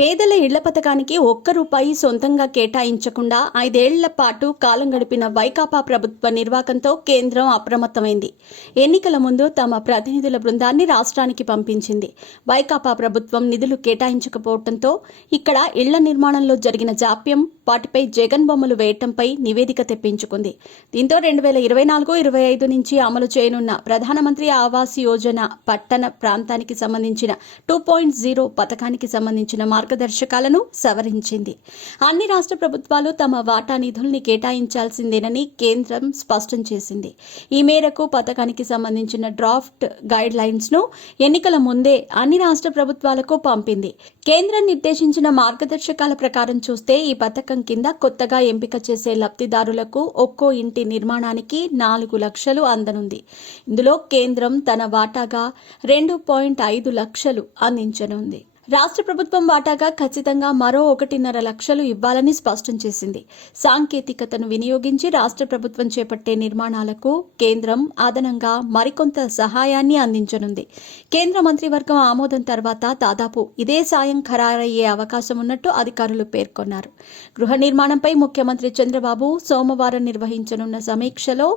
పేదల ఇళ్ల పథకానికి ఒక్క రూపాయి సొంతంగా కేటాయించకుండా 5 ఏళ్ల పాటు కాలం గడిపిన వైకాపా ప్రభుత్వ నిర్వాకంతో కేంద్రం అప్రమత్తమైంది. ఎన్నికల ముందు తమ ప్రతినిధుల బృందాన్ని రాష్ట్రానికి పంపించింది. వైకాపా ప్రభుత్వం నిధులు కేటాయించకపోవడంతో ఇక్కడ ఇళ్ల నిర్మాణంలో జరిగిన జాప్యం, వాటిపై జగన్ బొమ్మలు వేయటంపై నివేదిక తెప్పించుకుంది. దీంతో 2024-25 నుంచి అమలు చేయనున్న ప్రధానమంత్రి ఆవాస్ యోజన పట్టణ ప్రాంతానికి సంబంధించిన 2.0 పథకానికి సంబంధించిన మార్గదర్శకాలను సవరించింది. అన్ని రాష్ట్ర ప్రభుత్వాలు తమ వాటా నిధుల్ని కేటాయించాల్సిందేనని కేంద్రం స్పష్టం చేసింది. ఈ మేరకు పథకానికి సంబంధించిన డ్రాఫ్ట్ గైడ్ లైన్స్ ను ఎన్నికల ముందే అన్ని రాష్ట్ర ప్రభుత్వాలకు పంపింది. కేంద్రం నిర్దేశించిన మార్గదర్శకాల ప్రకారం చూస్తే ఈ పథకం కింద కొత్తగా ఎంపిక చేసే లబ్ధిదారులకు ఒక్కో ఇంటి నిర్మాణానికి 4 లక్షలు అందనుంది. ఇందులో కేంద్రం తన వాటాగా 2.5 లక్షలు అందించనుంది. రాష్ట్ర ప్రభుత్వం వాటాగా ఖచ్చితంగా మరో 1.5 లక్షలు ఇవ్వాలని స్పష్టం చేసింది. సాంకేతికతను వినియోగించి రాష్ట్ర ప్రభుత్వం చేపట్టే నిర్మాణాలకు కేంద్రం అదనంగా మరికొంత సహాయాన్ని అందించనుంది. కేంద్ర మంత్రివర్గం ఆమోదం తర్వాత దాదాపు ఇదే సాయం ఖరారయ్యే అవకాశం ఉన్నట్టు అధికారులు పేర్కొన్నారు. గృహ నిర్మాణంపై ముఖ్యమంత్రి చంద్రబాబు సోమవారం నిర్వహించనున్న సమీక్షలో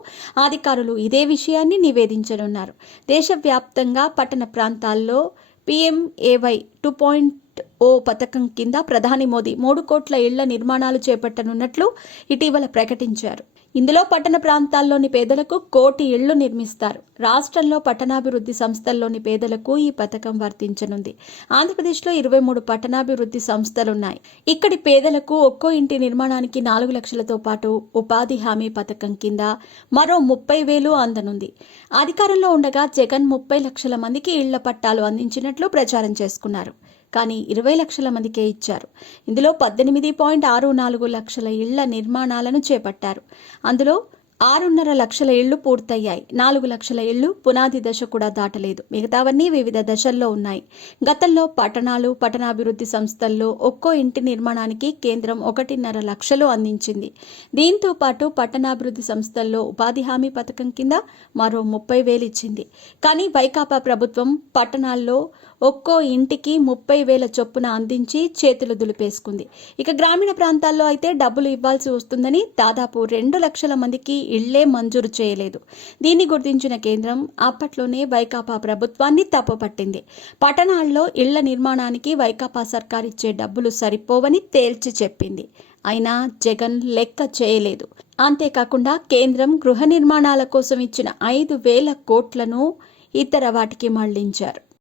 అధికారులు ఇదే విషయాన్ని నివేదించనున్నారు. దేశవ్యాప్తంగా పట్టణ ప్రాంతాల్లో PMAY 2.0 పథకం కింద ప్రధాని మోదీ 3 కోట్ల ఇళ్ల నిర్మాణాలు చేపట్టనున్నట్లు ఇటీవల ప్రకటించారు. ఇందులో పట్టణ ప్రాంతాల్లోని పేదలకు 1 కోటి ఇళ్లు నిర్మిస్తారు. రాష్ట్రంలో పట్టణాభివృద్ధి సంస్థల్లోని పేదలకు ఈ పథకం వర్తించనుంది. ఆంధ్రప్రదేశ్లో 23 పట్టణాభివృద్ధి సంస్థలున్నాయి. ఇక్కడి పేదలకు ఒక్కో ఇంటి నిర్మాణానికి 4 లక్షలతో పాటు ఉపాధి హామీ పథకం కింద మరో 30,000 అందనుంది. అధికారంలో ఉండగా జగన్ 30 లక్షల మందికి ఇళ్ల పట్టాలు అందించినట్లు ప్రచారం చేసుకున్నారు. కానీ 20 లక్షల మందికే ఇచ్చారు. ఇందులో 18.64 లక్షల ఇళ్ల నిర్మాణాలను చేపట్టారు. అందులో 6.5 లక్షల ఇళ్లు పూర్తయ్యాయి. 4 లక్షల ఇళ్లు పునాది దశ కూడా దాటలేదు. మిగతావన్నీ వివిధ దశల్లో ఉన్నాయి. గతంలో పట్టణాలు, పట్టణాభివృద్ధి సంస్థల్లో ఒక్కో ఇంటి నిర్మాణానికి కేంద్రం 1.5 లక్షలు అందించింది. దీంతో పాటు పట్టణాభివృద్ధి సంస్థల్లో ఉపాధి హామీ పథకం కింద మరో 30,000 ఇచ్చింది. కానీ వైకాపా ప్రభుత్వం పట్టణాల్లో ఒక్కో ఇంటికి 30,000 చొప్పున అందించి చేతులు దులిపేసుకుంది. ఇక గ్రామీణ ప్రాంతాల్లో అయితే డబ్బులు ఇవ్వాల్సి వస్తుందని దాదాపు 2 లక్షల మందికి ఇళ్లే మంజూరు చేయలేదు. దీన్ని గుర్తించిన కేంద్రం అప్పట్లోనే వైకాపా ప్రభుత్వాన్ని తప్పుపట్టింది. పట్టణాల్లో ఇళ్ల నిర్మాణానికి వైకాపా సర్కార్ ఇచ్చే డబ్బులు సరిపోవని తేల్చి చెప్పింది. అయినా జగన్ లెక్క చేయలేదు. అంతేకాకుండా కేంద్రం గృహ నిర్మాణాల కోసం ఇచ్చిన 5,000 కోట్లను ఇతర వాటికి మళ్లించారు.